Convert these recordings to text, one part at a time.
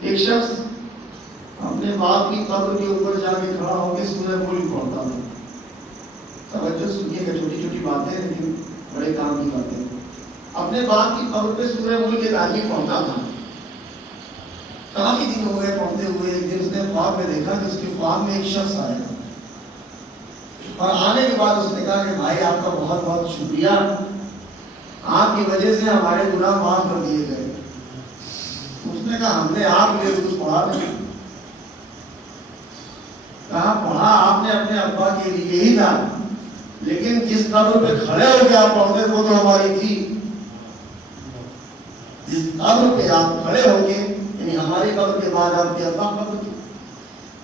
ایک شخص اپنے باپ کی قبر کے اوپر جا کے کھڑا ہو کے سورہ ملک پڑھتا تھا. توجہ سنیے گا، چھوٹی چھوٹی باتیں لیکن بڑے کام کی باتیں. اپنے باپ کی قبر پہ سورہ ملک کے تعلیم پڑھتا تھا. کافی دن ہو گئے پڑھتے ہوئے. ایک دن اس نے خواب میں دیکھا کہ اس کے خواب میں ایک شخص آیا اور آنے کے بعد اس نے کہا کہ بھائی آپ کا بہت بہت شکریہ، آپ کی وجہ سے ہمارے گناہ معاف کر دیے گئے. اس نے کہا ہم نے آپ کے لیے کچھ پڑھا نہیں. کہا پڑھا آپ نے اپنے ابا کے لیے ہی تھا، لیکن جس قبر پہ کھڑے ہو کے آپ پڑھتے وہ تو ہماری تھی. جس قبر پہ آپ کھڑے ہو کے، یعنی ہماری قبر کے بعد آپ کے ابا قبر تھی،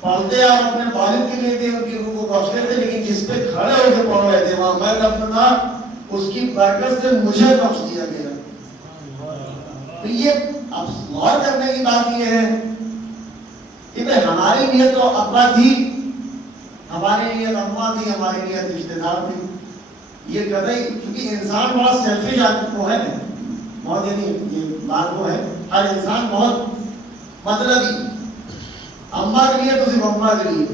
پڑھتے آپ اپنے والد کے لیے تھے، ان کی روح کو بخشتے تھے، لیکن جس پہ کھڑے ہو کے پڑھ رہے تھے وہاں میں کرتا تھا، اس کی برکت سے مجھے بخش دیا گیا. تو یہ اب غور کرنے کی بات یہ ہے کہ ہماری نیت تو ابا تھی، ہماری نیت اماں تھی، ہماری نیت رشتے دار تھی. یہ قطعی، کیونکہ انسان بہت سیلفش وہ ہے بہت، یعنی یہ بات وہ ہے ہر انسان بہت مطلبی. اماں کے لیے تو صرف اماں کے لیے.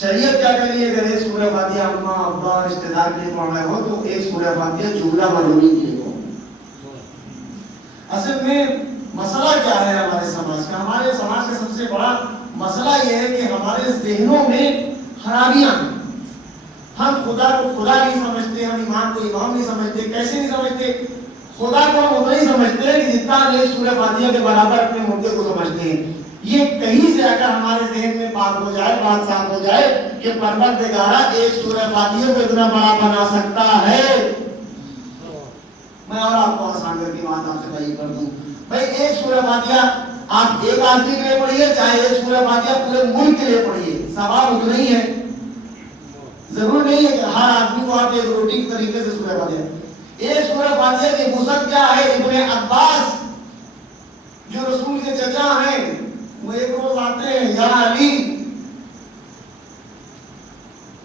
شریعت کیا کر رہی ہے؟ اگر ایک سورہ فاتحہ اماں ابا رشتے دار کے لیے پڑھ رہے ہو تو ایک سورہ فاتحہ جملہ معلومی کے لیے ہو. اصل میں مسئلہ کیا ہے ہمارے سماج کا؟ ہمارے سماج کا سب سے بڑا مسئلہ یہ ہے کہ ہمارے ذہنوں میں خرابیاں ہیں. ہم خدا کو خدا نہیں سمجھتے، ہم ایمان کو ایمان نہیں سمجھتے. کیسے نہیں سمجھتے؟ خدا کو ہم اتنا ہی سمجھتے ہیں کہ جتنا ایک سورہ فاتحہ کے برابر اپنے مردے کو سمجھتے ہیں. یہ کہیں سے اگر ہمارے ذہن میں بات ہو جائے، بات صاف ہو جائے کہ پروردگارہ ایک سورہ فاتحہ کو اتنا بڑا بنا سکتا ہے. میں اور آپ کو آسان کر کے بات آپ سے بھائی کر دوں. بھائی ایک سورہ فاتحہ آپ ایک آدمی کے لیے پڑھیے، چاہے ایک سورہ فاتحہ پورے ملک کے لیے پڑھیے، ثواب اتنا ہی ہے. ضرور نہیں ہے کہ ہر آدمی کو آپ ایک روٹین طریقے سے سورہ فاتحہ. ایک سورہ فاتحہ کی وسعت کیا ہے؟ ابن عباس جو رسول کے چچا ہیں وہ ایک روز آتے ہیں، یا علی.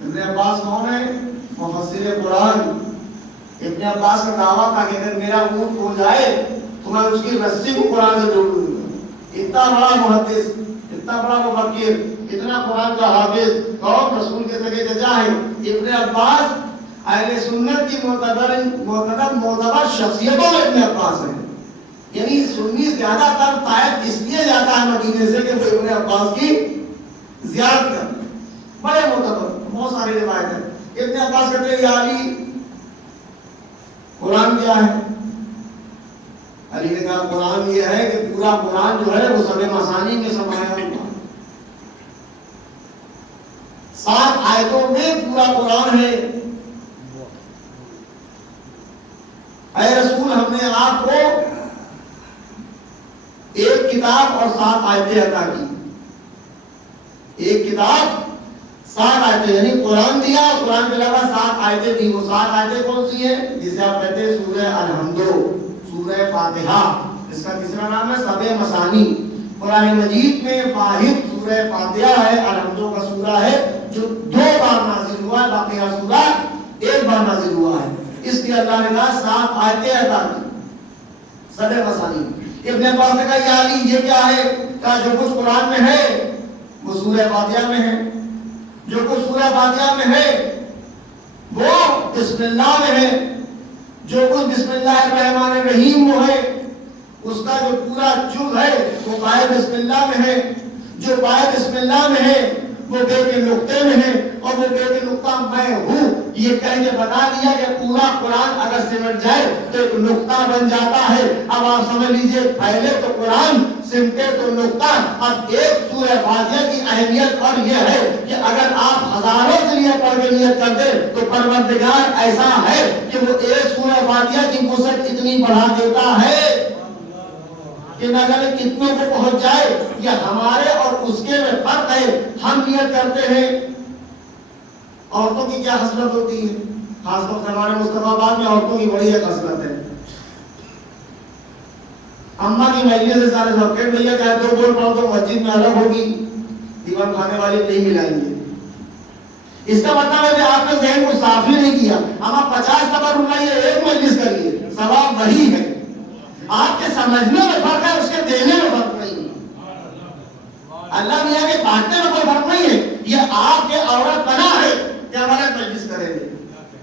ابن عباس کون ہے؟ مفسر قرآن. ابن عباس کا دعویٰ تھا کہ اگر میرا اونٹ ہو جائے تو میں اس کی رسی کو قرآن سے جوڑ دوں گا. اتنا بڑا محدث، اتنا بڑا مفکر، اتنا قرآن کا حافظ، کون؟ رسول کے سگے چچا ہیں ابن عباس. اہل سنت کی معتبر شخصیتوں میں ابن عباس ہیں. یعنی سنی زیادہ تر تائید اس لیے جاتا ہے مدینے سے کہ وہ ابن عباس کی زیارت کر. بڑے معتبر، بہت ساری روایت ہے. ابن عباس کہتے ہیں یا علی قرآن کیا ہے؟ علی نے کہا قرآن یہ ہے کہ پورا قرآن جو ہے وہ سب مسانی میں سمایا ہوا، 7 آیتوں میں پورا قرآن ہے. اے رسول ہم نے آپ کو ایک کتاب اور 7 آیتیں عطا کی. ایک کتاب 7 آیتیں، یعنی قرآن دیا، قرآن کے علاوہ 7 آیتیں دی. وہ 7 آیتیں کون سی ہیں؟ جسے آپ کہتے ہیں سورہ الحمد، سورہ فاتحہ. اس کا تیسرا نام ہے سبع مثانی. قرآن مجید میں واحد سورہ فاتحہ ہے، الحمد کا سورہ ہے جو 2 بار نازل ہوا ہے، باقی سورہ 1 بار نازل ہوا ہے. اس لیے اللہ نے کہا 7 آیتیں عطا کی، سبع مثانی. ابن عباس نے کہا یا علی یہ کیا ہے؟ کہا جو کچھ قرآن میں ہے وہ سورہ فاتحہ میں ہے. جو کچھ سورہ فاتحہ میں ہے وہ بسم اللہ میں ہے. جو کچھ بسم اللہ الرحمن الرحیم وہ ہے، اس کا جو پورا جز ہے وہ بائے بسم اللہ میں ہے. جو بائے بسم اللہ میں ہے وہ بے کے نقطے میں ہے، اور وہ بے کے نقطہ میں ہوں. یہ کہہ کے بتا دیا کہ پورا قرآن اگر سمٹ جائے تو ایک نقطہ بن جاتا ہے. اب آپ سمجھ لیجئے پہلے تو قرآن سمٹے تو نقطہ. اب ایک سورہ فاتحہ کی اہمیت اور یہ ہے کہ اگر آپ ہزاروں کے لیے پڑھ کے نیت کر دیں تو پروردگار ایسا ہے کہ وہ ایک سورہ فاتحہ کی وسعت اتنی بڑھا دیتا ہے کہ نہ جانے کتنوں کو پہنچ جائے. یہ ہمارے اور اس کے میں فرق ہے. ہم نیت کرتے ہیں. عورتوں کی کیا خصلت ہوتی ہے؟ خاص طور سے ہمارے مصطفیٰ آباد میں عورتوں کی بڑی خصلت ہے. اماں کی مہینے سے سارے سرکٹ بھیا کہتے ہو بول پڑھو تو مسجد میں الگ ہوگی، دیوان کھانے والے نہیں ملائیں گے. اس کا مطلب ہے کہ آپ نے ذہن کو صاف ہی نہیں کیا. ہم آپ 50 نفر اٹھائیے، ایک مجلس کریے، ثواب وہی ہے. آپ کے سمجھنے میں فرق ہے، اس کے دینے میں فرق نہیں ہے. اللہ میاں کے بانٹنے میں کوئی فرق نہیں ہے، یہ آپ کے عورت بنا ہے کہ ہمارے مجلس کریں گے.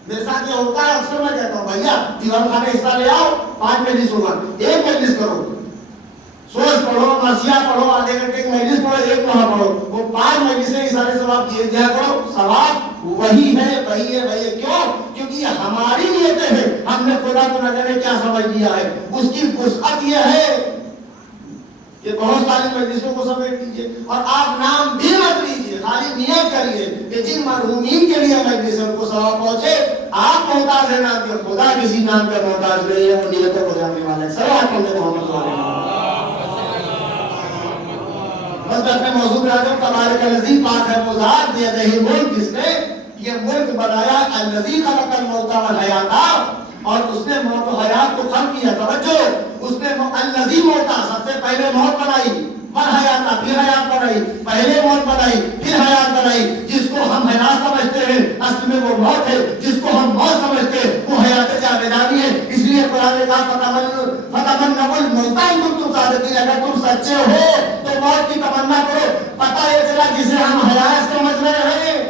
میرے ساتھ یہ ہوتا ہے، اکثر میں کہتا ہوں بھیا دیوان خانے حصہ لے آؤ، 5 مجلس ہوگا، ایک مجلس کرو، سوچ پڑھو، مرثیہ پڑھو، آدھے گھنٹے کی مجلس پڑھو، ایک دوہا پڑھو، وہ 5 مجلسیں سارے ثواب دیے دیا کرو. ثواب وہی ہے، وہی ہے، وہی ہے. کیوں؟ کیونکہ یہ ہماری نیتیں ہیں. ہم نے خدا کو نہ جانے کیا سمجھ لیا ہے. اس کی وسعت یہ ہے کہ بہت ساری مجلسوں کو سمیٹ لیجیے، اور آپ نام بھی مت لیجیے، خالی نیت کریے کہ جن مرحومین کے لیے مجلس ان کو ثواب پہنچے. آپ محتاج ہیں نام کے، خدا کسی نام کا محتاج نہیں ہے، وہ نیتوں کو جاننے والا ہے. صلوات پڑھنے محمد والے. بس اپنے موضوع پہ آ جاؤ. تبارک الذی پاک ہے وہ ذات بیدہ الملک، جس نے یہ ملک بنایا. الذی خلق الموت والحیات، اور اس نے موت و حیات کو خلق کیا. توجہ، اس نے الذی موتا، سب سے پہلے موت بنائی، والحیات، پھر حیات بنائی. پہلے موت بنائی پھر حیات بنائی. جس کو ہم حیات سمجھتے ہیں اصل میں وہ موت ہے، جس کو ہم موت سمجھتے ہیں وہ حیات جاویدانی ہے. اس لیے قرآن نے کہا فتمنوا الموت ان کنتم صادقین، اگر تم سچے ہو تو موت کی تمنا کرو. پتہ یہ چلا جسے ہم حیات سمجھ رہے ہیں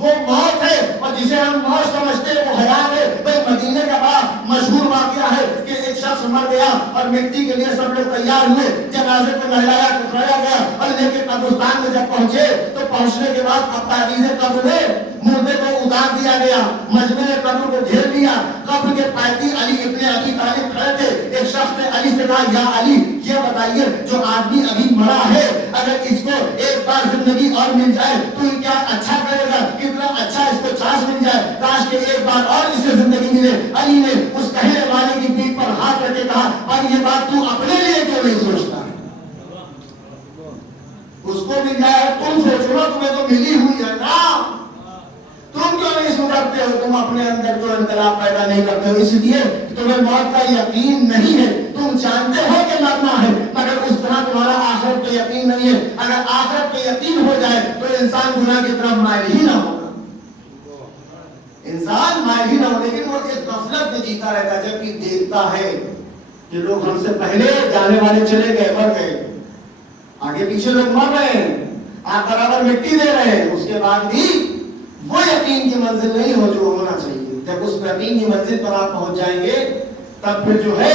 وہ موت ہے، اور جسے ہم موت سمجھتے ہیں وہ حیات ہے. بھائی مدینے کا بڑا مشہور واقعہ ہے کہ ایک شخص مر گیا اور مٹی کے لیے سب لوگ تیار ہوئے، جنازے کو نہلایا کھڑایا گیا، اور لے کے قبرستان میں جب پہنچے تو پہنچنے کے بعد اب تعویذ قبر میں مردے کو اتار دیا گیا، مجمع قبر کو گھیر لیا. قبر کے پاتی علی ابن ابی طالب کھڑے تھے. ایک شخص نے علی سے کہا یا علی یہ بتائیے جو آدمی ابھی مرا ہے اگر اس کو ایک بار زندگی اور مل جائے تو کیا اچھا کرے گا، کتنا اچھا اس کو چانس مل جائے، کاش کہ ایک بار اور اسے زندگی ملے. علی نے اس کہنے والے کی پیٹھ پر ہاتھ رکھ کے کہا پر یہ بات تو اپنے لیے کیوں نہیں سوچتا؟ اس کو مل جائے تم سوچو نا، تمہیں تو ملی ہوئی ہے نا، تم کیوں نہیں سدھرتے ہو؟ تم اپنے اندر جو انقلاب پیدا نہیں کرتے ہو، اس لیے تمہیں موت کا یقین نہیں ہے. تم جانتے ہو کہ مرنا ہے مگر اس طرح تمہارا آخرت پہ یقین نہیں ہے. اگر آخرت پہ یقین ہو جائے تو انسان گناہ کی طرف مائل ہی نہ ہوگا، انسان مائل ہی نہ ہو. لیکن وہ ایک غفلت میں جیتا رہتا ہے جبکہ دیکھتا ہے کہ لوگ ہم سے پہلے جانے والے چلے گئے، مر گئے، آگے پیچھے لوگ مر رہے ہیں، آپ برابر مٹی دے رہے ہیں، اس کے بعد بھی وہ یقین کی منزل نہیں ہو جو ہونا چاہیے. جب اس یقین کی منزل پر آپ پہنچ جائیں گے تب پھر جو ہے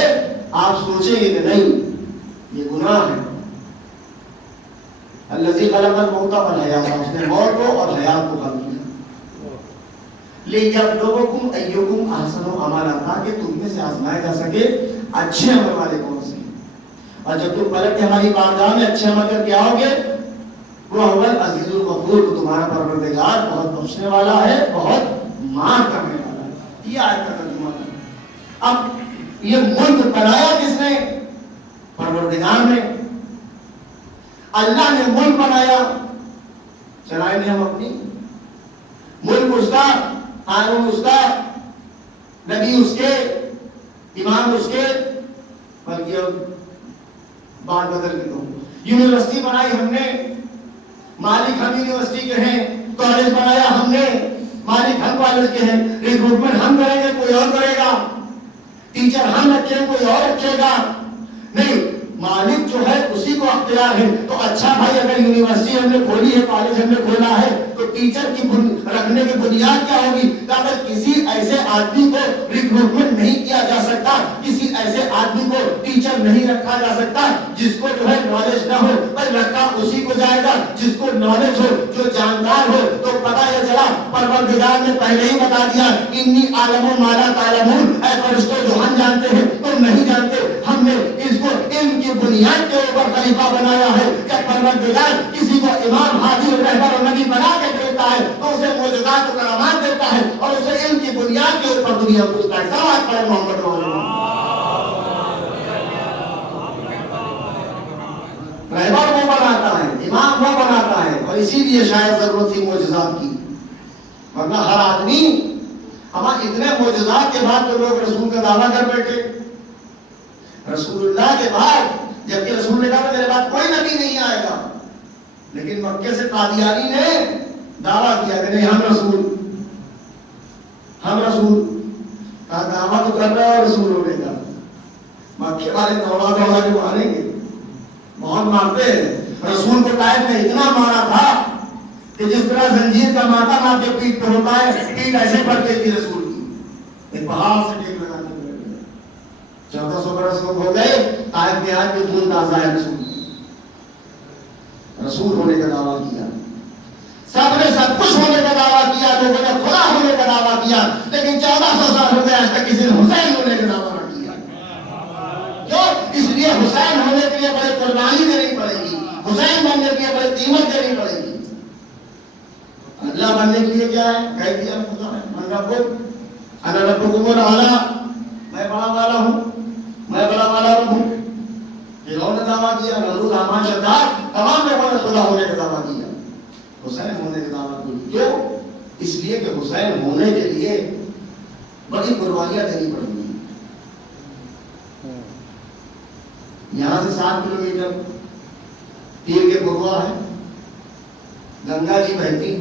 آپ سوچیں گے کہ نہیں یہ گناہ ہے. الذی خلق الموت والحیات، اس نے موت کو اور حیات کو خلق کیا. لیبلوکم ایکم احسن عملا، تاکہ تم میں سے آزمایا جا سکے اچھے عمل والے کون سے. اور جب تم پلٹ کے ہماری بارگاہ میں اچھے عمل کر کے آؤ گے وہ اول عزیز الغفور، تو تمہارا پروردگار بہت بخشنے والا ہے، بہت معاف کرنے والا ہے. یہ آیت کا ترجمہ ہے. اب یہ ملک بنایا کس نے؟ پروردگار نے. اللہ نے ملک بنایا، چلائیں گے ہم اپنی، ملک اس کا، قانون اس کا، نبی اس کے، امام اس کے. بلکہ بات بدل کے دو، یونیورسٹی بنائی ہم نے، مالک ہم یونیورسٹی کے ہیں. کالج بنایا ہم نے، مالک ہم کالج کے ہیں. ریکروٹمنٹ ہم کریں گے کوئی اور کرے گا، ٹیچر ہم رکھیں گے کوئی اور رکھے گا. نہیں، مالک جو ہے اسی کو اختیار ہے. تو اچھا بھائی اگر یونیورسٹی ہم نے کھولی ہے، کالج ہم نے کھولا ہے تو ٹیچر کی رکھنے کی بنیاد کیا ہوگی؟ اگر کسی ایسے آدمی کو ریکروٹمنٹ نہیں کیا جا سکتا، کسی ایسے آدمی کو ٹیچر نہیں رکھا جا سکتا جس کو جو ہے نالج نہ ہو، پر رکھا اسی کو جائے گا جس کو نالج ہو، جو جانکار ہو. تو پتہ یہ چلا پروردگار نے پہلے ہی بتا دیا انی عالم ما لا تعلمون، اے فرشتوں جو ہم جانتے ہیں تم نہیں جانتے. ہم نے اس کو علم کی بنیاد کے اوپر خلیفہ بنایا ہے. جب پروردگار کسی کو امام، حاضر، رہبر اور نبی بنا کے دیتا ہے تو اسے معجزات و کرامات دیتا ہے اور اسے علم کی بنیاد کے اوپر دنیا پوچھتا ہے. صلوات پڑھیں محمد رہبر وہ بناتا ہے، امام وہ بناتا ہے. اور اسی لیے شاید ضرورت تھی معجزات کی، ورنہ ہر آدمی ہمارے اتنے معجزات کے بعد تو لوگ رسول کا دعویٰ کر بیٹھے. رسول اللہ کے بعد، جبکہ رسول نے کہا میرے بعد کوئی نبی نہیں آئے گا، لیکن مکے سے قادیانی نے دعویٰ کیا کہ نہیں ہم رسول کہا. دعویٰ تو کر رہا ہے رسول ہونے کا. مکے والے دوڑا کے ماریں گے، بہت مارتے ہیں. رسول کو طائف نے اتنا مارا تھا کہ جس طرح زنجیر کا ماتم آپ کے پیٹ پہ ہوتا ہے، پیٹ ایسے پھٹ گئی تھی رسول کی، ایک پہاڑ سے ٹیک لگانے لگے۔ 1400 برس ہو گئے، طائف میں آج بھی خون تازہ ہے رسول ہونے کا دعویٰ کیا، سب نے سب کچھ ہونے کا دعویٰ کیا، لوگوں نے خدا ہونے کا دعویٰ کیا، لیکن 1400 سال ہو گئے آج تک کسی نے حسین ہونے کا دعویٰ نہ کیا۔ کیوں؟ اس لیے حسین ہونے کے لیے بڑی قربانی دینی پڑے گی، حسین بننے کے لیے بڑی قیمت دینی پڑے گی۔ اللہ بننے کے لیے کیا ہے؟ کہہ دیا خدا ہے، من ربک انا ربکم الاعلی، میں بڑا والا ہوں، میں بڑا والا ہوں۔ فرعون نے دعویٰ کیا، نمرود، حامان، شداد، تمام لوگوں نے خدا ہونے کا دعویٰ کیا، حسین ہونے کا دعویٰ کیا۔ کیوں؟ اس لیے کہ حسین ہونے کے لیے بڑی قربانیاں دینی پڑیں گی۔ یہاں سے 7 کلومیٹر تیر کے پوروا ہے، گنگا جی بہتی۔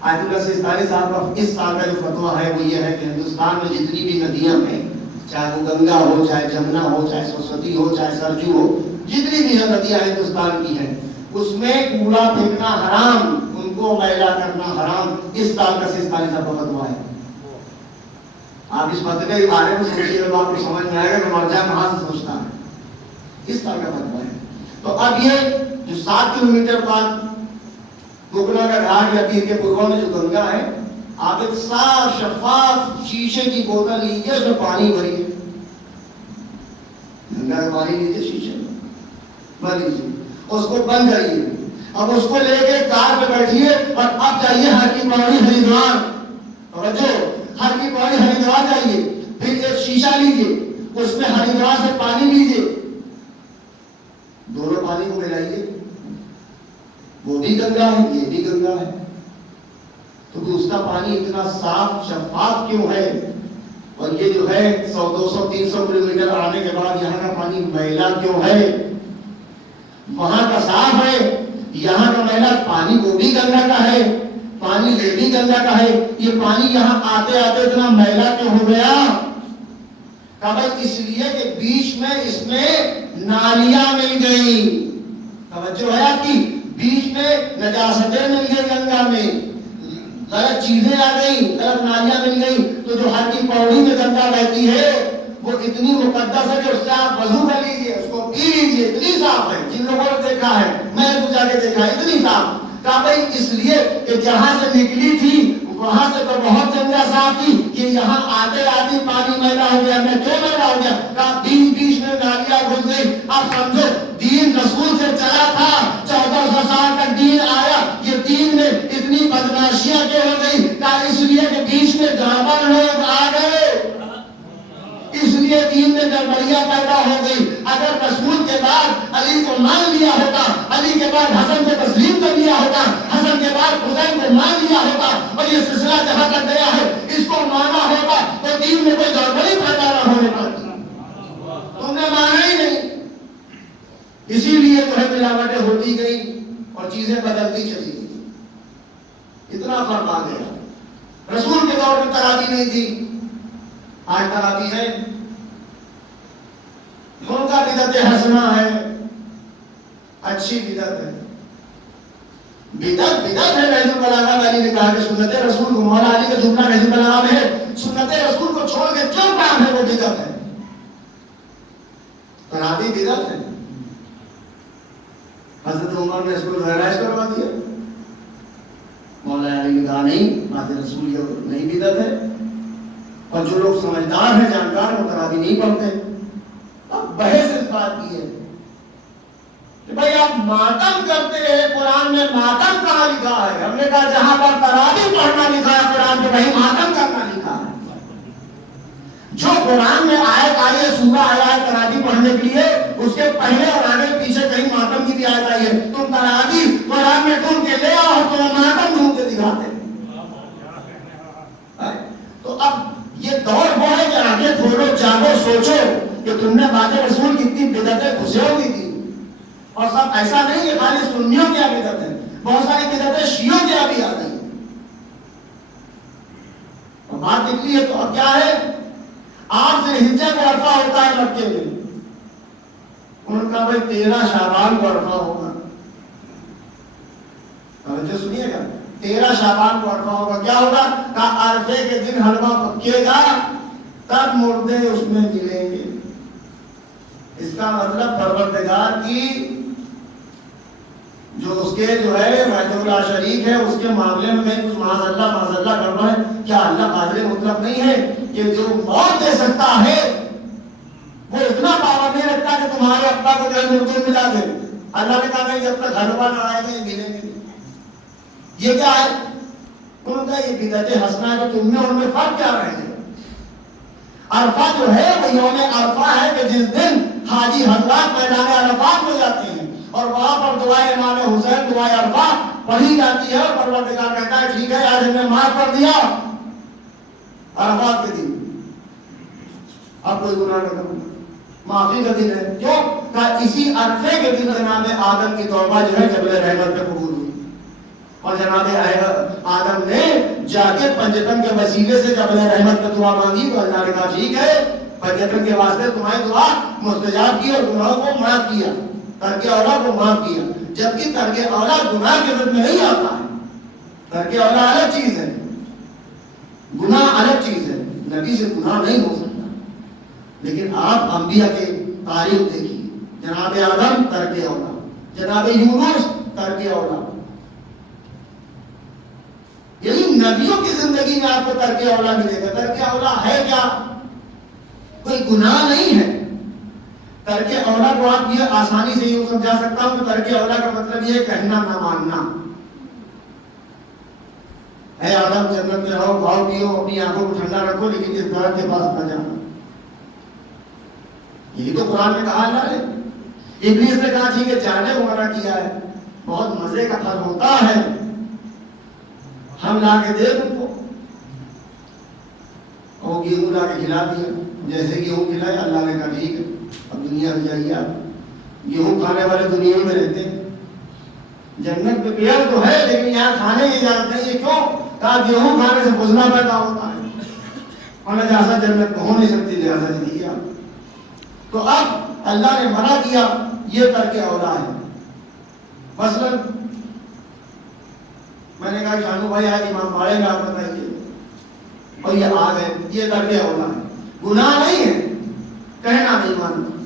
آیت اللہ سیستانی صاحب کا اس سال کا جو فتویٰ ہے وہ یہ ہے کہ ہندوستان میں جتنی بھی ندیاں ہیں، چاہے وہ گنگا ہو، چاہے جمنا ہو، چاہے سرسوتی ہو، چاہے سرجو ہو، جتنی بھی ندیاں ہندوستان کی ہیں، اس میں کوڑا پھینکنا حرام، ان کو میلا کرنا حرام۔ اس سال کا سیستانی صاحب کا فتویٰ ہے۔ آپ اس فتوے کے بارے میں سوچیے، جب آپ کو سمجھ میں آئے گا کہ مرجع کہاں سے سوچتا ہے۔ اس سال کا فتویٰ ہے۔ تو اب یہ جو 7 کلومیٹر بعد گگنا کا گھاٹ یا تیر کے پوروا میں جو گنگا ہے، آپ ایک صاف شفاف شیشے کی بوتل لیجیے، اس میں پانی بھریے، گنگا کا پانی لیجیے، شیشے میں بھر لیجیے، اس کو بند کریے، اب اس کو لے کے کار پہ بیٹھیے اور اب جائیے ہر کی پاڑی ہریدوار، توجہ، ہر کی پاڑی ہریدوار جائیے، پھر ایک شیشہ لیجیے، اس میں ہریدوار سے پانی لیجیے، دونوں پانی کو ملائیے، وہ بھی گنگا ہے، یہ بھی گنگا ہے، تو اس کا پانی اتنا صاف شفاف کیوں ہے؟ اور یہ جو ہے 100 200 300 کلومیٹر آنے کے بعد یہاں کا پانی میلا کیوں ہے؟ وہاں کا صاف ہے، یہاں کا میلا، پانی وہ بھی گنگا کا ہے، پانی یہ بھی گنگا کا ہے، یہ پانی یہاں آتے آتے اتنا میلا کیوں ہو گیا؟ کہا بھائی اس لیے کہ بیچ میں اس میں نالیاں مل گئی، توجہ ہے آپ کی، بیچ میں نجاستیں مل گئی، گنگا میں غلط چیزیں آ گئی، غلط نالیاں مل گئی، تو جو ہر کی پوڑی میں گنگا بہتی ہے وہ اتنی مقدس ہے کہ اس سے آپ وضو کر لیجیے، اس کو پی لیجیے، اتنی صاف ہے، جن لوگوں نے دیکھا ہے، میں نے جا کے دیکھا ہے، اتنی صاف۔ کہا بھائی اس لیے کہ جہاں سے نکلی تھی وہاں سے تو بہت گنگا صاف تھی، یہ یہاں آتے آتے پانی میلا ہو گیا، میں کیوں میلا ہو گیا؟ کہا بیچ میں نالیاں گھس گئی۔ اب سمجھو دین رسول سے چلا تھا، 1400 سال تک دین آیا، یہ دین میں اتنی بدماشیاں کیوں ہو گئی؟ کہا اس لیے کہ بیچ میں گڑبڑ لوگ آ گئے، اس لیے دین میں گڑبڑیاں پیدا ہو گئی۔ اگر رسول کے بعد علی کو مان لیا ہوتا، علی کے بعد حسن کو تسلیم کر لیا ہوتا، حسن کے بعد حسین کو مان لیا ہوتا، اور یہ سلسلہ جہاں تک گیا ہے اس کو مانا ہوتا، تو دین میں کوئی گڑبڑی پیدا نہ ہونے پاتی۔ تم نے مانا ہی نہیں، اسی لیے تو ہے ملاوٹیں ہوتی گئی اور چیزیں بدلتی چلی گئی، اتنا فرق آ گیا۔ رسول کے دور میں ترابی نہیں تھی، آج ترابی ہے، ان کا بدعت حسنہ ہے، اچھی بدعت ہے، بدعت ہے۔ نہج البلاغہ میں علی نے کہا کہ سنت رسول کو، مولا علی کا جملہ نہج البلاغہ میں ہے، سنت رسول کو چھوڑ کے جو کام ہے وہ بدعت ہے، ترابی بدعت ہے۔ حضرت عمر نے اس کو غیراج کروا دیا، مولا علی نے کہا نہیں، بات رسول یہ نہیں بدعت ہے، اور جو لوگ سمجھدار ہیں، جانکار، وہ ترابی نہیں پڑھتے۔ اب بحث اس بات کی ہے کہ بھائی آپ ماتم کرتے ہیں، قرآن میں ماتم کہاں لکھا ہے؟ ہم نے کہا جہاں پر ترابی پڑھنا لکھا ہے قرآن میں وہیں ماتم کرنا لکھا ہے۔ جو قرآن میں آیت آئی ہے، سورہ آیا ہے ترابی پڑھنے کے لیے، اس کے پہلے اور آگے پیچھے کہیں ماتم کی بھی آیت آئی ہے، تم ترابی قرآن میں ڈھونڈ کے لے آؤ تو ماتم ڈھونڈ کے دکھاتے ہیں۔ تو اب یہ دور وہ ہے کہ آگے کھولو، جاگو، سوچو کہ تم نے بات رسول کتنی بدعتیں گھسے ہوئی تھی، اور سب ایسا نہیں کہ خالی سنیوں کی بدعت ہے، بہت ساری بدعتیں شیعوں کی بھی آ گئی، اور بات نکلی ہے تو اب کیا ہے؟ 8 ذوالحجہ کو عرفہ ہوتا ہے مکے میں، انہوں نے کہا بھائی 13 شعبان کو عرفہ ہوگا، توجہ سنیے گا، 13 شعبان کو عرفہ ہوگا. کیا ہوگا؟ کہا عرفے کے دن حلوہ پکے گا، تب مردے اس میں ملیں گے. اس کا مطلب پروردگار کی جو اس کے جو ہے وحدہ لا شریک ہے اس کے معاملے میں کچھ معاذ اللہ گڑبڑ ہے. کیا اللہ قادر مطلق نہیں ہے کہ جو موت دے سکتا ہے وہ اتنا پاور نہیں رکھتا کہ تمہارے ابا کو جو ہے مردے ملا دے؟ اللہ نے کہا نہیں، جب تک حلوہ نہ آئے گا یہ ملیں گے. یہ کیا ہے؟ انہوں نے کہا یہ بدعت حسنہ ہے. تو تم میں ان میں فرق کیا رہے گا؟ عرفہ جو ہے وہ یوم عرفہ ہے کہ جس دن حاجی حضرات میدان عرفات میں جاتے ہیں اور وہاں پر دعائے امام حسین دعائے عرفہ پڑھی جاتی ہے اور پروردگار کہتا ہے ٹھیک ہے آج ہم نے معاف کر دیا عرفات کے دن، اب کوئی گناہ نہ کروں. معافی کا دن ہے. کیوں؟ کہ اسی عرفے کے دن جناب آدم کی توبہ جو ہے جبل رحمت پہ قبول ہوئی اور جناب آدم نے جا کے پنجتن کے وسیلے سے جبل رحمت پہ دعا مانگی تو اللہ نے کہا ٹھیک ہے پنجتن کے واسطے تمہاری دعا مستجاب کی اور گناہوں کو معاف کیا، ترک اولا کو معاف کیا. جبکہ ترک اولا گناہ کے ضد میں نہیں آتا ہے. ترک اولا الگ چیز ہے، گناہ الگ چیز ہے. نبی سے گناہ نہیں ہو سکتا. لیکن آپ انبیاء کے تاریخ دیکھیے، جناب آدم ترک اولا، جناب یونس ترک اولا. یعنی نبیوں کی زندگی میں آپ کو ترک اولا ملے گا. ترک اولا ہے کیا؟ کوئی گناہ نہیں ہے. ترک اولا کو آپ یہ آسانی سے یوں سمجھا سکتا ہوں کہ ترک اولا کا مطلب یہ کہنا نہ ماننا. اے آدم جنت میں رہو، کھاؤ پیو، اپنی آنکھوں کو ٹھنڈا رکھو، لیکن اس درخت کے پاس نہ جانا. یہی تو قرآن میں کہا اللہ نے. ابلیس نے کہا ٹھیک ہے جانے کو منع کیا ہے، بہت مزے کا پھل ہوتا ہے، ہم لا کے دے تم کو. اور گیہوں لا کے کھلا دیا. جیسے گیہوں کھلایا اللہ نے کہا ٹھیک ہے اب دنیا میں جائیے. آپ گیہوں کھانے والے دنیا میں رہتے ہیں. جنت میں پیڑ تو ہے لیکن یہاں کھانے کی اجازت نہیں ہے. کیوں؟ کہا گیہوں کھانے سے فضلہ پیدا ہوتا ہے اور نجاست جنت میں ہو نہیں سکتی، لہٰذا نہیں کیا. تو اب اللہ نے منع کیا، یہ ترک اولا ہے. مثلا میں نے کہا شانو بھائی آج امام باڑے میں آپ بتائیے اور یہ آ گئے، یہ ترک اولا ہے. گناہ نہیں ہے، کہنا نہیں ماننا.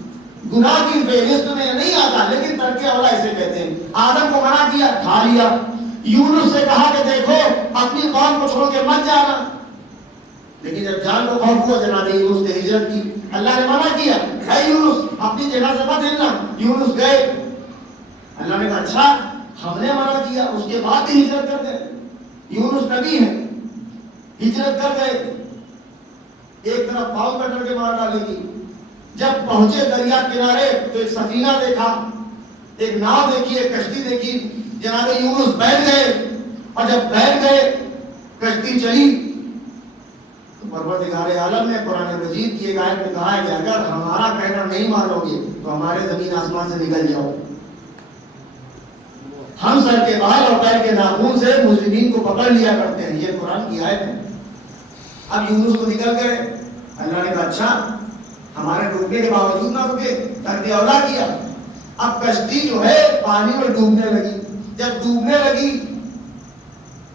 گناہ کی فہرست میں نہیں آتا لیکن ترک اولا اسے کہتے ہیں. آدم کو منع کیا، کھا لیا. یونس سے کہا کہ دیکھو اپنی قوم کو چھوڑ کے مت جانا، لیکن جب جان کو خوف ہوا جناب یونس نے ہجرت کی. اللہ نے منع کیا اے یونس اپنی جگہ سے مت ہلنا. یونس گئے. اللہ نے کہا اچھا ہم نے منع کیا اس کے بعد بھی ہجرت کر گئے. یونس نبی ہے، ہجرت کر گئے. ایک طرف پاؤں کٹر کے مار ڈالے گی. جب پہنچے دریا کنارے تو ایک سفینہ دیکھا، ایک ناؤ دیکھی، ایک کشتی دیکھی. جناب یونس بیٹھ گئے اور جب بیٹھ گئے کشتی چلی. پروردگار عالم نے قرآن مجید کی ایک آیت میں کہا ہے کہ اگر ہمارا کہنا نہیں مانو گے تو ہمارے زمین آسمان سے نکل جاؤ. ہم سر کے بال اور پیر کے ناخون سے مجرمین کو پکڑ لیا کرتے ہیں. یہ قرآن کی آیت ہے. اب یونس کو نکل گئے. اللہ نے کہا اچھا ہمارے ڈوبنے کے باوجود نہ رکے، ترک اولا کیا. اب کشتی جو ہے پانی میں ڈوبنے لگی. جب ڈوبنے لگی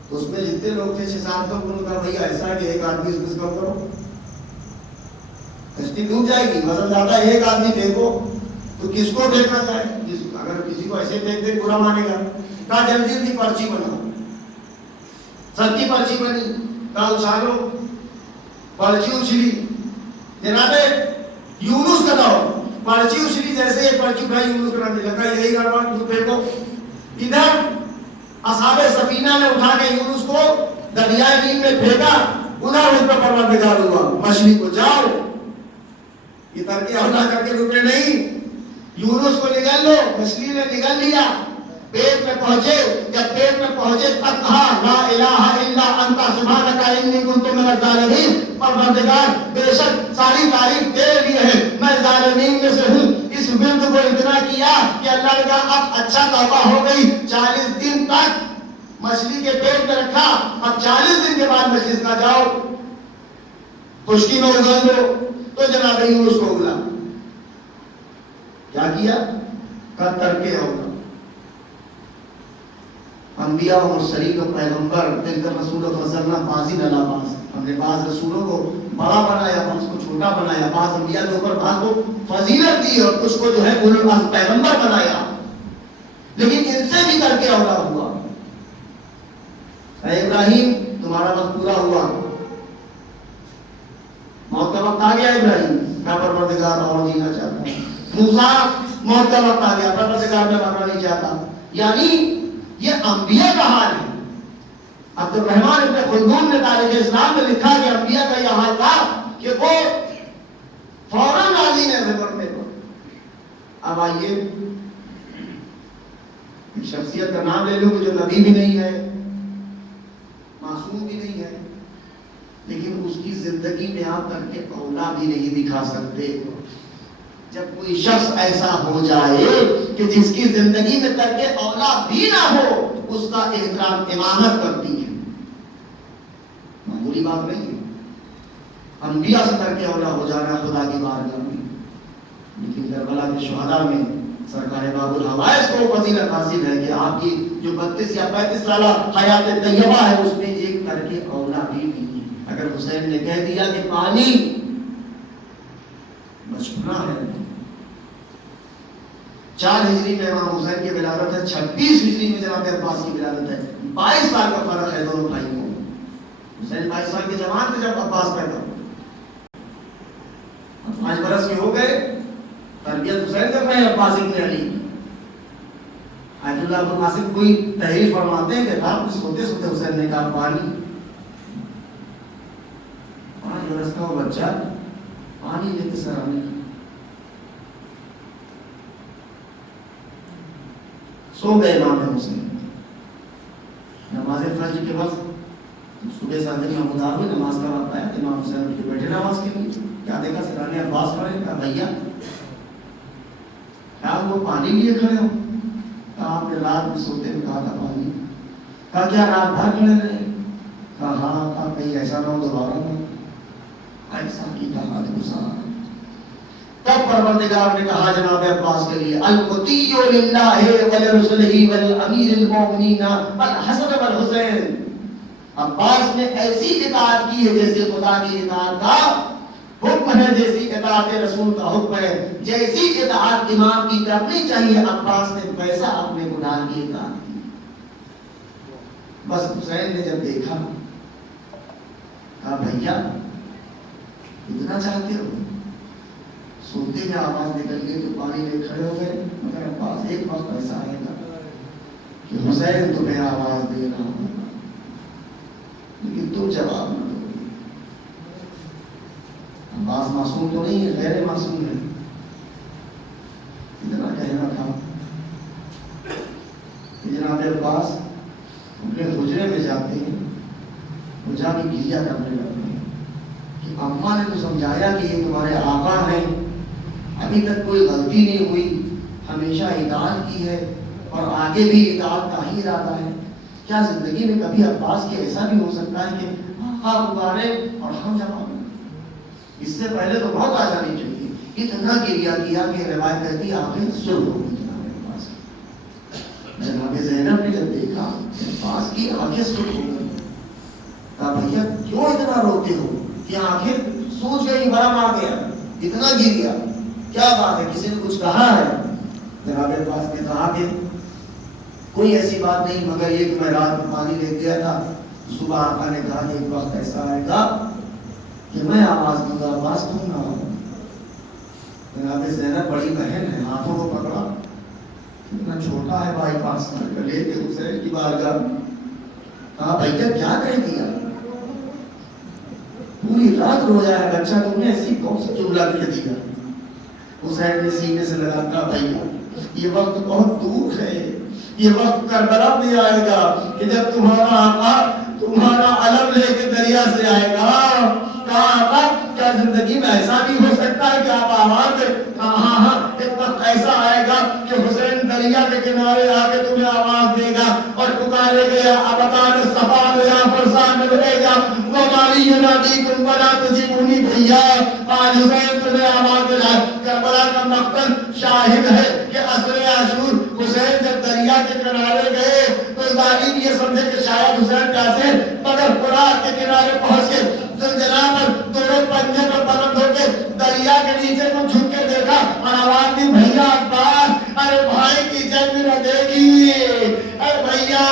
تو اس میں جتنے لوگ تھے 6-7 لوگ، انہوں نے کہا بھائی ایسا ہے کہ ایک آدمی اس کم کرو، کشتی ڈوب جائے گی، وزن زیادہ ہے، ایک آدمی پھینکو. تو کس کو پھینکنا چاہے؟ اگر کسی کو ایسے پھینک دے برا مانے گا. کہا جلدی جلدی پرچی بناؤ. سب کی پرچی بنی. کہا اچھالو. پرچی اچھلی. جناب یونس کا دور. پرچی اچھلی، جیسے ایک پرچی اٹھائی یونس کا نام لگا یہی گڑبڑ تو پھینکو. ادھر اصحاب سفینہ نے اٹھا کے یونس کو دریائے نیل میں پھینکا. ادھر اس پر پروردگار ہوا مچھلی کو جاؤ. یہ ترک اولا کر کے رکے نہیں. یونس کو نگل لو، مچھلی نے نگل لیا. پیٹ میں پہنچے. جب پیٹ میں پہنچے تب کہا لا الہ الا انت سبحانک انی کنت من الظالمین. پروردگار بے شک ساری تعریف تیرے لیے ہے، میں ظالمین میں سے ہوں. اس ورد کو اتنا کیا کہ اللہ نے کہا اب اچھا توبہ ہو گئی. 40 دن تک مچھلی کے پیٹ میں رکھا. اب 40 دن کے بعد مچھلی کا جاؤ خشکی میں اگل دو. تو جناب یونس کو اگلا. کیا کیا؟ ترک اولا. انبیاء و مرسلین و پیغمبر تلک رسول و فضلنا بعضی علی بعض، ہم نے بعض رسولوں کو بڑا بنایا، بعض کو چھوٹا بنایا، بعض انبیاء کے اوپر بعض کو فضیلت دی اور کچھ کو جو ہے اولو العزم پیغمبر بنایا، لیکن ان سے بھی کر کے اولا ہوا۔ اے ابراہیم تمہارا وقت پورا ہوا، موت کا وقت آ گیا ابراہیم، میں پروردگار اور جینا چاہتا ہوں۔ موسیٰ موت کا وقت آ گیا، پروردگار میں مرنا نہیں چاہتا۔ یعنی یہ انبیاء کا حال ہے۔ عبد الرحمن ابن خلدون نے تاریخ اسلام میں لکھا کہ انبیاء کا یہ حال تھا کہ وہ فوراً راضی نہیں تھے مرنے پر۔ اب آئیے شخصیت کا نام لے لوں کہ جو نبی بھی نہیں ہے، معصوم بھی نہیں ہے، لیکن اس کی زندگی میں آپ کر کے اولا بھی نہیں دکھا سکتے۔ جب کوئی شخص ایسا ہو جائے کہ جس کی زندگی میں کر کے اولا بھی نہ ہو، اس کا احترام امامت کرتی ہے، معمولی بات نہیں ہے۔ انبیاء سے کر کے اولا ہو جانا خدا کی بارگاہ میں، لیکن کربلا کے شہداء میں سرکار باب الحوائج کو فضیلت حاصل ہے کہ آپ کی جو 32 یا 35 سالہ حیات طیبہ ہے اس میں ایک کر کے اولا بھی نہیں ہے۔ اگر حسین نے کہہ دیا کہ پانی بچپنا ہے، 4 ہجری میں امام حسین کی ولادت ہے، 26 ہجری میں جناب عباس کی ولادت ہے، 22 سال کا فرق ہے دونوں بھائیوں کو۔ حسین 22 سال کے جوان تھے جب عباس پیدا ہوئے، 5 برس کے ہو گئے، تربیت حسین کر رہے ہیں عباس ابن علی۔ آیت اللہ ابن قاسم کوئی تحریر فرماتے ہیں کہ رات کو سوتے سوتے حسین نے کہا پانی، 5 برس کا وہ بچہ پانی لے کے سرانے کی۔ سو گئے امام حسین، نماز فجر کے وقت صبح صادق نمودار ہوئی، نماز کا وقت آیا تو امام حسین اٹھ کے بیٹھے نماز کے لیے، کیا دیکھا سرانے عباس پڑھے، کہا بھیا کیا وہ پانی لیے کھڑے ہو؟ کہا آپ نے رات میں سوتے میں کہا تھا پانی۔ کہا کیا رات بھر کھڑے رہے؟ کہا ہاں۔ کہا کہیں ایسا نہ ہو دوبارہ نہ، ایسا کی کہا گزارا۔ تب پروردگار نے کہا جناب عباس کے لیے القطیع للہ ولرسلہ ولامیر المؤمنین والحسن والحسین۔ عباس نے ایسی اطاعت کی ہے جیسے خدا کی اطاعت کا حکم ہے، جیسی اطاعت رسول کا حکم ہے، جیسی اطاعت امام کی کرنی چاہیے عباس نے ویسا اپنے خدا کی اطاعت کی۔ بس حسین نے جب دیکھا کہا بھیا اتنا چاہتے ہو؟ سوتے میں آواز نکل گئی تو پانی لے کھڑے ہو گئے، مگر عباس ایک وقت ایسا آئے گا کہ حسین تمہیں آواز دے رہا ہوگا لیکن تم جواب نہ دو۔ عباس معصوم تو نہیں ہے، غیر معصوم ہے، اتنا کہنا تھا کہ جناب عباس اپنے حجرے میں جاتے ہیں، وہ جا کے گریا کرنے لگتے ہیں کہ اماں نے تو سمجھایا کہ یہ تمہارے آقا ہیں، ابھی تک کوئی غلطی نہیں ہوئی، ہمیشہ اطاعت کی ہے اور آگے بھی اطاعت کا ہی ارادہ ہے، کیا زندگی میں کبھی عباس کے ایسا بھی ہو سکتا ہے کہ آقا پکارے اور ہم جواب دیں؟ اس سے پہلے تو بہت آ جانی چاہیے۔ اتنا گریا کیا کہ روایت کہتی آنکھیں سر ہو گئی جناب عباس کی۔ جناب زینب نے جب دیکھا عباس کی آنکھیں سر ہو گئی، کہا بھیا کیوں اتنا روتے ہو؟ کہ آنکھیں سوچ گئی، برم آ گیا، اتنا گریا، کیا بات ہے، کسی نے کچھ کہا ہے؟ جناب عباس نے کہا کہ کوئی ایسی بات نہیں، مگر یہ کہ میں رات میں پانی لے گیا تھا، صبح آقا نے کہا کہ ایک وقت ایسا آئے گا کہ میں آواز دوں گا، آواز تم نہ ہو۔ جناب زینب بڑی بہن ہے، ہاتھوں کو پکڑا، اتنا چھوٹا ہے بھائی 5 سال کا، لے کے حسین کی بارگاہ، کہا بھیا کیا کہہ دیا؟ پوری رات رویا ہے بچہ، تم نے ایسی کون سی جملہ کہہ دیا؟ حسین نے سینے سے لگا، کہا بھیا یہ وقت بہت دور ہے، یہ وقت کربلا بھی آئے گا کہ جب تمہارا آقا تمہارا علم لے کے دریا سے آئے گا۔ کہا آقا کیا زندگی میں ایسا بھی ہو سکتا ہے کہ آپ آواز دیں؟ کہا ہاں ہاں، ایک وقت ایسا آئے گا کہ حسین دریا کے کنارے آ کے تمہیں آواز دے گا اور پکارے گا ابطال الصفا یا فرسان الرجا ومالی ینادیکم ولا تجیبونی بھیا۔ آج حسین تمہیں آواز دے رہا ہے۔ کربلا کا مقتل شاہد ہے کہ عصر عاشور حسین جب دریا کے کنارے گئے تو ظالم یہ سمجھے کہ شاید حسین پیاسے، مگر فرات کے کنارے پہنچ کے زلزلہ پر دونوں پنجے پر بلند ہو کے دریا کے نیچے کو جھک کے دیکھا اور آواز دی بھیا عباس، ارے بھائی کی جنگ نہ دیکھی، ارے بھیا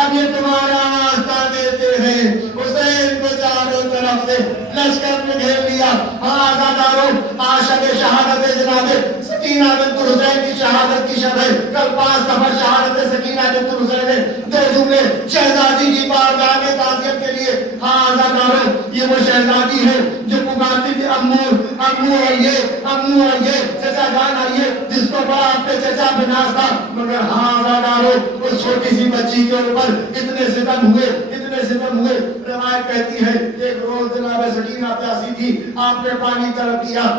اب یہ تمہارا واسطہ دیتے ہیں۔ حسین کو چاروں طرف سے لشکر نے گھیر لیا۔ ہاں آزاداروں، عاشق شہادت جناب سکینہ بنت حسین کی شہادت کی شب ہے۔ کل 5 سفر شہادت سکینہ بنت حسین ہے۔ 2 جملے شہزادی کی بارگاہ میں تعزیت کے لیے۔ ہاں آزاداروں، یہ وہ شہزادی ہے جو پکارتی تھی امو آئیے، امو آئیے، چچا جان آئیے، جس کو بڑا اپنے چچا پہ ناز تھا۔ مگر ہاں آزاداروں، اس چھوٹی سی بچی کے اوپر اتنے ستم ہوئے، اتنے ستم ہوئے۔ روایت کہتی ہے ایک روز جناب سکینہ پیاسی تھی، آپ نے پانی طلب کیا،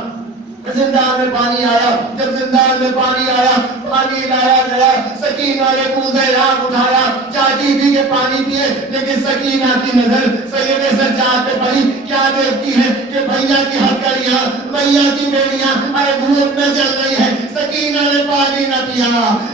زندان میں پانی آیا۔ جب زندان میں پانی آیا، پانی لایا گیا، سکینہ نے کوزہ آگ اٹھایا، چاہتی تھی کہ پانی پیے، لیکن سکینہ کی نظر سید سجاد پہ پڑی۔ کیا دیکھتی ہے کہ بھیا کی ہتھکڑیاں، بھیا کی بیڑیاں ارے دھوپ میں جل رہی ہے۔ سکینہ نے پانی نہ پیا،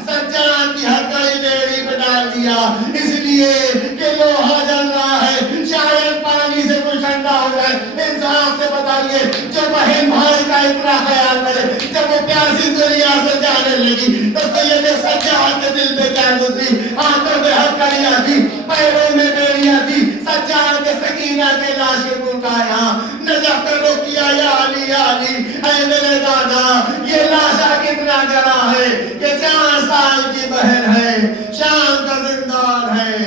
سجاد کی ہتھکڑی بیڑی پہ ڈال دیا، اس لیے کہ لوہا جل رہا ہے، شاید پانی سے کچھ ٹھنڈا ہو جائے۔ انصاف سے بتائیے، جو بہن بھائی کا اتنا خیال کرے، جب وہ پیاسی دنیا سے جانے لگی تو سید سجاد کے دل پہ کیا گزری؟ آنکھوں میں ہتھکڑیاں تھی، پیروں میں بیڑیاں تھی، سجاد کے سکینہ کے لاش کے پھٹایا، نجف کر رو کیا یا علی یا علی، اے میرے دادا یہ لاشا کتنا گرا ہے کہ 4 سال کی بہن ہے، شام کا زندان ہے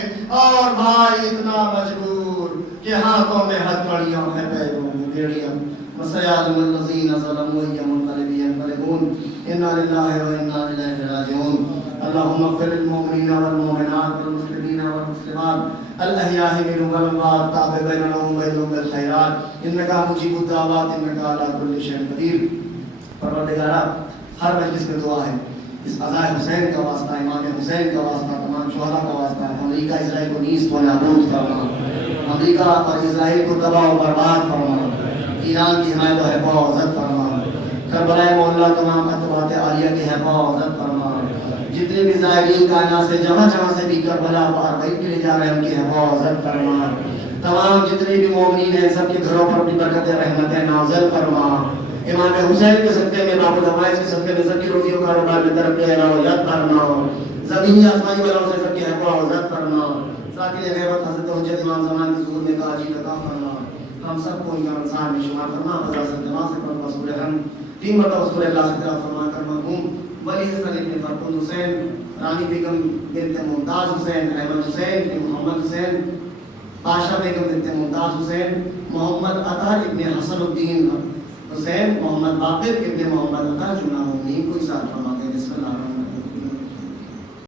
اور بھائی اتنا مجبور کہ ہاتھوں میں ہتھکڑیاں ہیں، پیروں میں بیڑیاں۔ وسيعلم الذين ظلموا أي منقلب ينقلبون إنا لله وإنا إليه راجعون اللهم اغفر للمؤمنين والمؤمنات والمسلمين والمسلمات الأحياء منهم والأموات تاب بيننا وبينهم بالخيرات إنك مجيب الدعوات إنك على كل شيء قدير۔ پروردگارا، ہر مجلس میں دعا ہے، اس عزائے حسین کا واسطہ، امام حسین کا واسطہ، تمام شہداء کا واسطہ ہے، امریکہ اسرائیل کو نیست و نابود فرما، امریکہ اور اسرائیل کو تباہ و برباد فرما، ایران کی حمایت و حفاظت فرما، کربلا مولا تمام اتباعات عالیہ کی حفاظت فرما، جتنے بھی زائرین کائنات سے جہاں جہاں سے بھی کربلا پار کے لیے جا رہے ہیں ان کی حفاظت فرما، تمام جتنے بھی مومنین ہیں سب کے گھروں پر اپنی برکت رحمتیں نازل فرما، امام حسین کے صدقے میں باب الدوائز کے صدقے میں سب کی روزی و کاروبار میں ترقی عنایت فرما، زمینی آسمانی بلاؤں سے سب کی حفاظت فرما، ساکن غیبت حضرت حجت امام زمان کی ظہور میں تاجی عطا فرما، ہم سب کو ان انسان میں شمار فرما، بذات سے جماع سے پڑھ رسول ہم 3 مرتبہ رسول اللہ سے طرف فرما کر مرحوم ولی حسن ابن فرقند حسین، رانی بیگم بنت ممتاز حسین، احمد حسین ابن محمد حسین، عائشہ بیگم بنت ممتاز حسین، محمد عطا ابن حسن الدین حسین، محمد باقر ابن محمد عطا جملہ مومنین کو احسان فرما۔